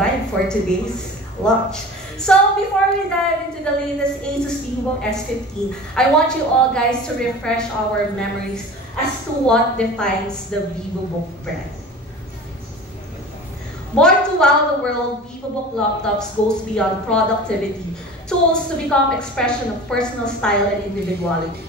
vibe for today's launch. So before we dive into the latest Asus VivoBook S15, I want you all guys to refresh our memories as to what defines the VivoBook brand. Born to wow the world, VivoBook laptops goes beyond productivity, tools to become expression of personal style and individuality.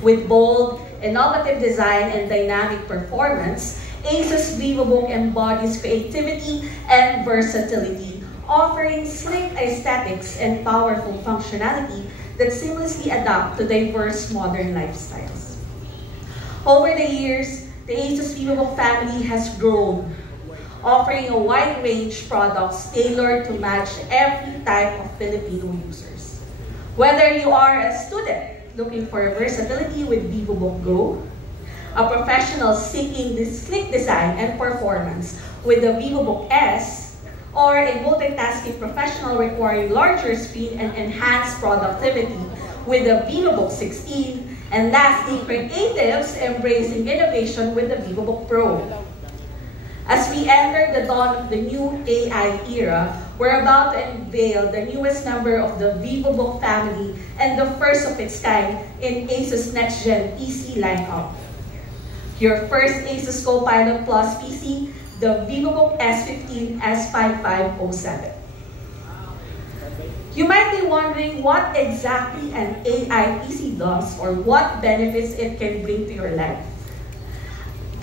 With bold, innovative design and dynamic performance, Asus VivoBook embodies creativity and versatility, offering sleek aesthetics and powerful functionality that seamlessly adapt to diverse modern lifestyles. Over the years, the Asus VivoBook family has grown, offering a wide range of products tailored to match every type of Filipino users. Whether you are a student looking for versatility with VivoBook Go, a professional seeking this sleek design and performance with the VivoBook S, or a multitasking professional requiring larger screen and enhanced productivity with the VivoBook 16, and lastly, creatives embracing innovation with the VivoBook Pro. As we enter the dawn of the new AI era, we're about to unveil the newest member of the VivoBook family and the first of its kind in Asus next-gen PC lineup. Your first Asus Copilot Plus PC, the VivoBook S15 S5507. You might be wondering what exactly an AI PC does or what benefits it can bring to your life.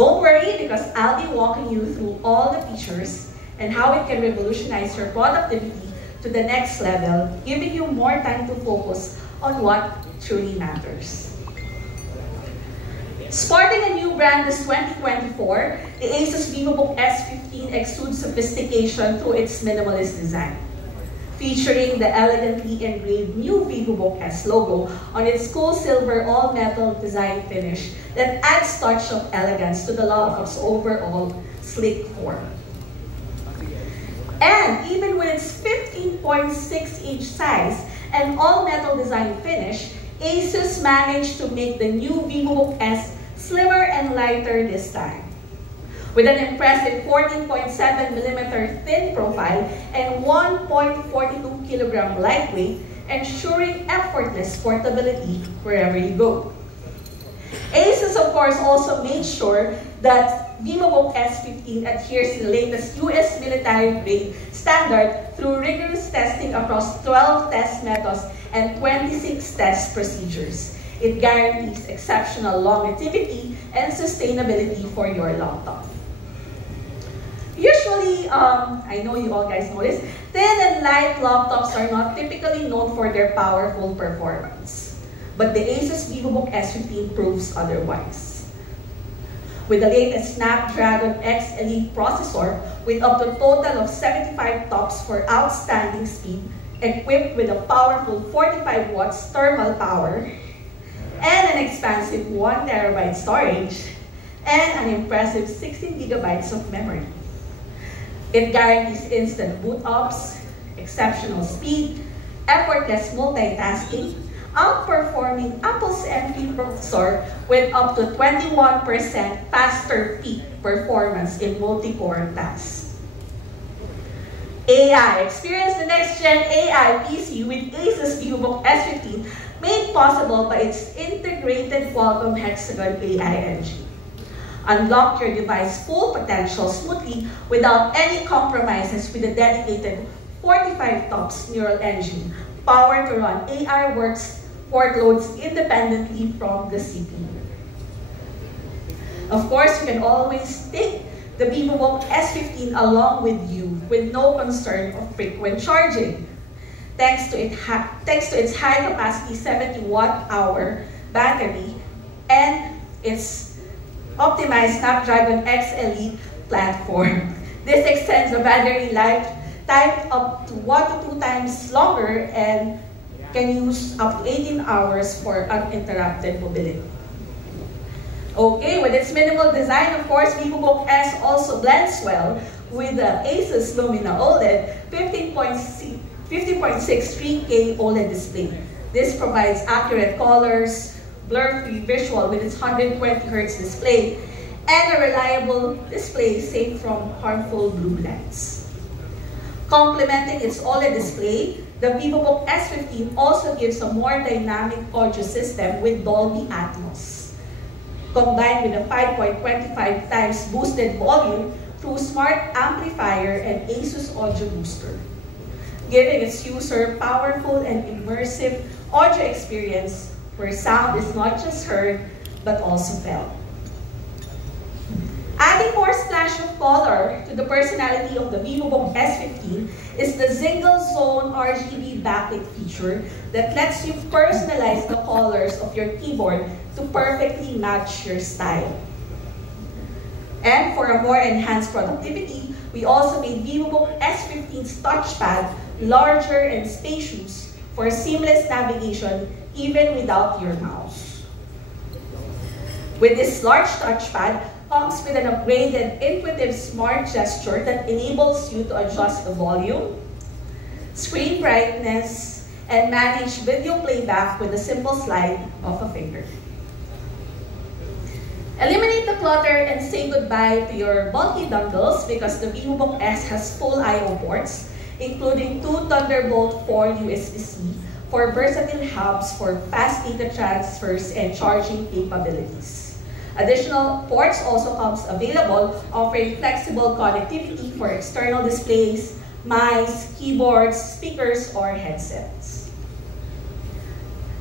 Don't worry, because I'll be walking you through all the features and how it can revolutionize your productivity to the next level, giving you more time to focus on what truly matters. Sporting a new brand this 2024, the Asus VivoBook S15 exudes sophistication through its minimalist design. Featuring the elegantly engraved new VivoBook S logo on its cool silver all-metal design finish that adds touch of elegance to the look of its overall sleek form. And even with its 15.6-inch size and all-metal design finish, Asus managed to make the new VivoBook S slimmer and lighter this time. With an impressive 14.7mm thin profile and 1.42 kg lightweight, ensuring effortless portability wherever you go. Asus, of course, also made sure that VivoBook S15 adheres to the latest US military-grade standard through rigorous testing across 12 test methods and 26 test procedures. It guarantees exceptional longevity and sustainability for your laptop. Usually, I know you all guys know this, thin and light laptops are not typically known for their powerful performance. But the Asus VivoBook S15 proves otherwise. With the latest Snapdragon X Elite processor with up to a total of 75 TOPS for outstanding speed, equipped with a powerful 45 watts thermal power, and an expansive 1 TB storage, and an impressive 16 GB of memory. It guarantees instant boot ups, exceptional speed, effortless multitasking, outperforming Apple's M3 processor with up to 21% faster peak performance in multi-core tasks. AI. Experience the next-gen AI PC with Asus VivoBook S15, made possible by its integrated Qualcomm Hexagon AI engine. Unlock your device's full potential smoothly without any compromises with a dedicated 45 TOPS neural engine, powered to run AI workloads independently from the CPU. Of course, you can always take the VivoBook S15 along with you with no concern of frequent charging. Thanks to its high-capacity 70-watt-hour battery and its optimized Snapdragon X Elite platform. This extends the battery lifetime up to 1 to 2 times longer and can use up to 18 hours for uninterrupted mobility. Okay, with its minimal design, of course, VivoBook S also blends well with the Asus Lumina OLED 15.6 3K OLED display. This provides accurate colors, blur-free visual with its 120Hz display, and a reliable display safe from harmful blue lights. Complementing its OLED display, the VivoBook S15 also gives a more dynamic audio system with Dolby Atmos, combined with a 5.25 times boosted volume through Smart Amplifier and ASUS Audio Booster, giving its user powerful and immersive audio experience where sound is not just heard, but also felt. Adding more splash of color to the personality of the VivoBook S15 is the Single Zone RGB backlit feature that lets you personalize the colors of your keyboard to perfectly match your style. And for a more enhanced productivity, we also made VivoBook S15's touchpad larger and spacious for seamless navigation even without your mouse. With this large touchpad, comes with an upgraded intuitive smart gesture that enables you to adjust the volume, screen brightness, and manage video playback with a simple slide of a finger. Eliminate the clutter and say goodbye to your bulky dongles because the VivoBook S has full I/O ports, including 2 Thunderbolt 4 USB-C for versatile hubs for fast data transfers and charging capabilities. Additional ports also comes available, offering flexible connectivity for external displays, mice, keyboards, speakers, or headsets.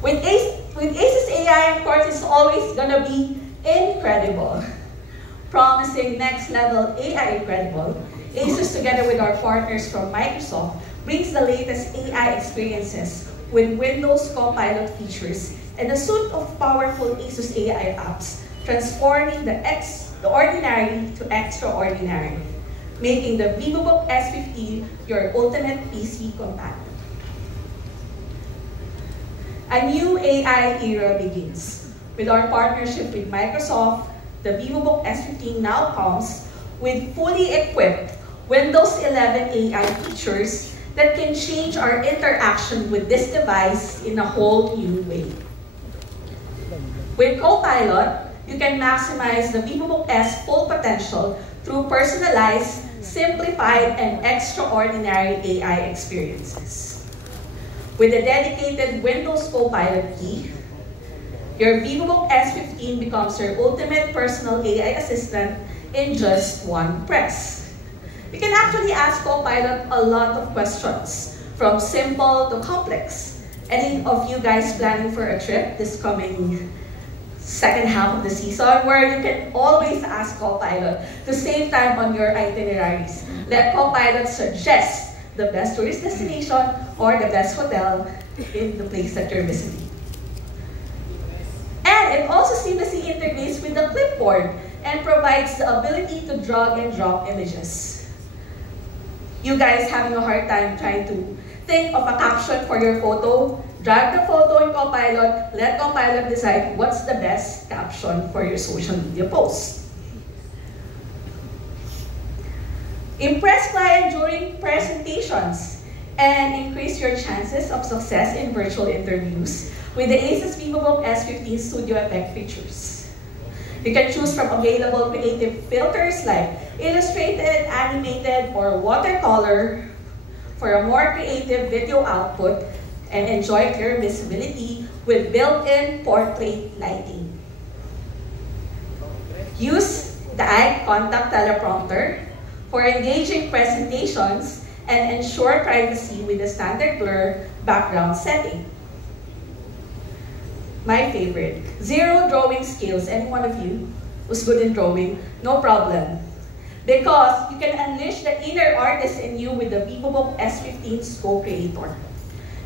With ASUS AI, of course, it's always gonna be incredible. Promising next-level AI incredible, ASUS, together with our partners from Microsoft, brings the latest AI experiences with Windows Copilot features and a suite of powerful ASUS AI apps, transforming the ordinary to extraordinary, making the VivoBook S15 your ultimate PC companion. A new AI era begins. With our partnership with Microsoft, the VivoBook S15 now comes with fully equipped Windows 11 AI features that can change our interaction with this device in a whole new way. With Copilot, you can maximize the VivoBook S full potential through personalized, simplified, and extraordinary AI experiences. With a dedicated Windows Copilot key, your VivoBook S15 becomes your ultimate personal AI assistant in just one press. You can actually ask Copilot a lot of questions, from simple to complex. Any of you guys planning for a trip this coming second half of the season, where you can always ask Copilot to save time on your itineraries. Let Copilot suggest the best tourist destination or the best hotel in the place that you're visiting. And it also seamlessly integrates with the clipboard and provides the ability to drag and drop images. You guys having a hard time trying to think of a caption for your photo? Drag the photo in Copilot, let Copilot decide what's the best caption for your social media post. Impress client during presentations and increase your chances of success in virtual interviews with the ASUS VivoBook S15 Studio Effect features. You can choose from available creative filters like illustrated, animated, or watercolor for a more creative video output and enjoy clear visibility with built-in portrait lighting. Use the eye contact teleprompter for engaging presentations and ensure privacy with the standard blur background setting. My favorite, zero drawing skills. Any one of you who's good in drawing? No problem. Because you can unleash the inner artist in you with the VivoBook S15's Co-Creator.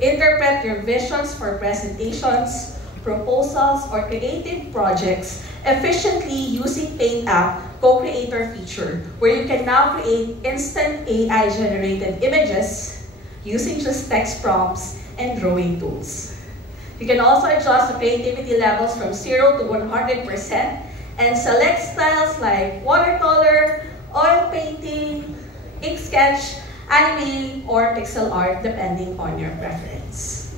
Interpret your visions for presentations, proposals, or creative projects efficiently using Paint App Co-Creator feature, where you can now create instant AI-generated images using just text prompts and drawing tools. You can also adjust the creativity levels from 0 to 100% and select styles like watercolor, oil painting, ink sketch, anime, or pixel art, depending on your preference.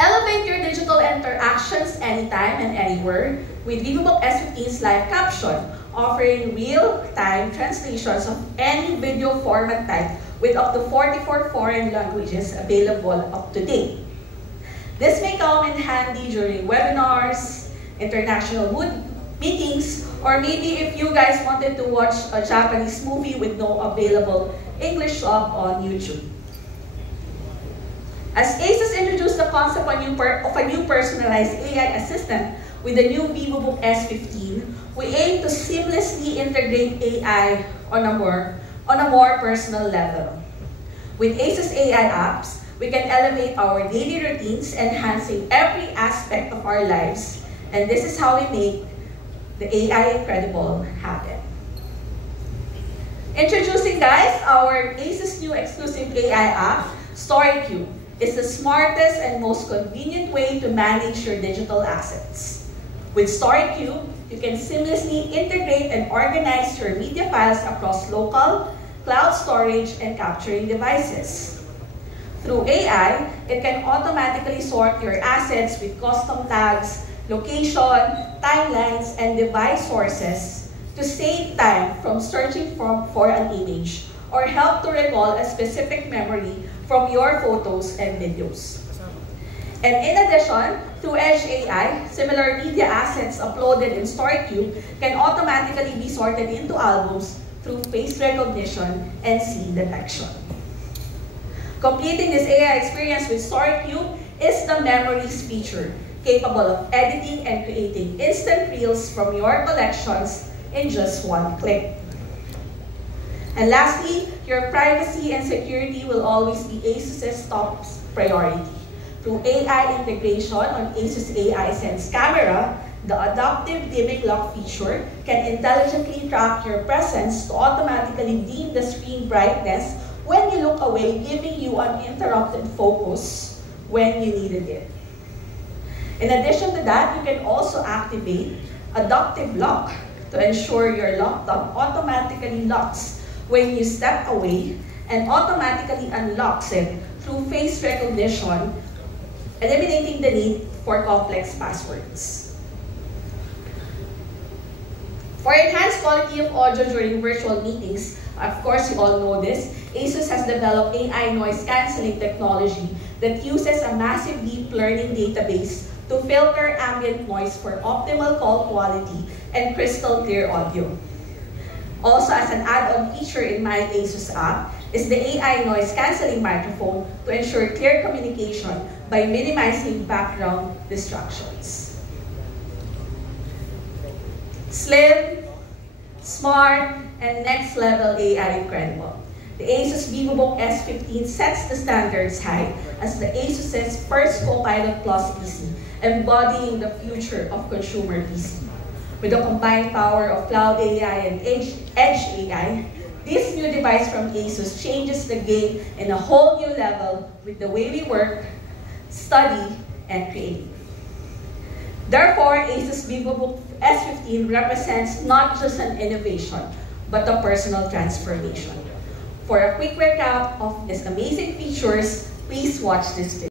Elevate your digital interactions anytime and anywhere with VivoBook S15's live caption, offering real-time translations of any video format type with up to 44 foreign languages available up to date. This may come in handy during webinars, international meetings, or maybe if you guys wanted to watch a Japanese movie with no available English sub on YouTube. As ASUS introduced the concept of a new personalized AI assistant with the new VivoBook S15, we aim to seamlessly integrate AI on a more personal level. With ASUS AI apps, we can elevate our daily routines, enhancing every aspect of our lives, and this is how we make the AI incredible happen. Introducing, guys, our ASUS new exclusive AI app, StoryCube. It's the smartest and most convenient way to manage your digital assets. With StoryCube, you can seamlessly integrate and organize your media files across local, cloud storage, and capturing devices. Through AI, it can automatically sort your assets with custom tags, location, timelines, and device sources to save time from searching for an image or help to recall a specific memory from your photos and videos. And in addition, through Edge AI, similar media assets uploaded in StoryCube can automatically be sorted into albums through face recognition and scene detection. Completing this AI experience with StoryCube is the Memories feature, capable of editing and creating instant reels from your collections in just one click. And lastly, your privacy and security will always be ASUS's top priority. Through AI integration on ASUS AI Sense camera, the adaptive dimming lock feature can intelligently track your presence to automatically dim the screen brightness when you look away, giving you uninterrupted focus when you needed it. In addition to that, you can also activate adaptive lock to ensure your laptop automatically locks when you step away and automatically unlocks it through face recognition, eliminating the need for complex passwords. For enhanced quality of audio during virtual meetings, of course you all know this, ASUS has developed AI noise cancelling technology that uses a massive deep learning database to filter ambient noise for optimal call quality and crystal clear audio. Also, as an add-on feature in my ASUS app is the AI noise cancelling microphone to ensure clear communication by minimizing background distractions. Slim, smart, and next-level AI incredible. The ASUS VivoBook S15 sets the standards high as the ASUS's first Copilot Plus PC, embodying the future of consumer PC. With the combined power of cloud AI and edge AI, this new device from ASUS changes the game in a whole new level with the way we work, study, and create. Therefore, ASUS VivoBook S15 represents not just an innovation, but a personal transformation. For a quick recap of these amazing features, please watch this video.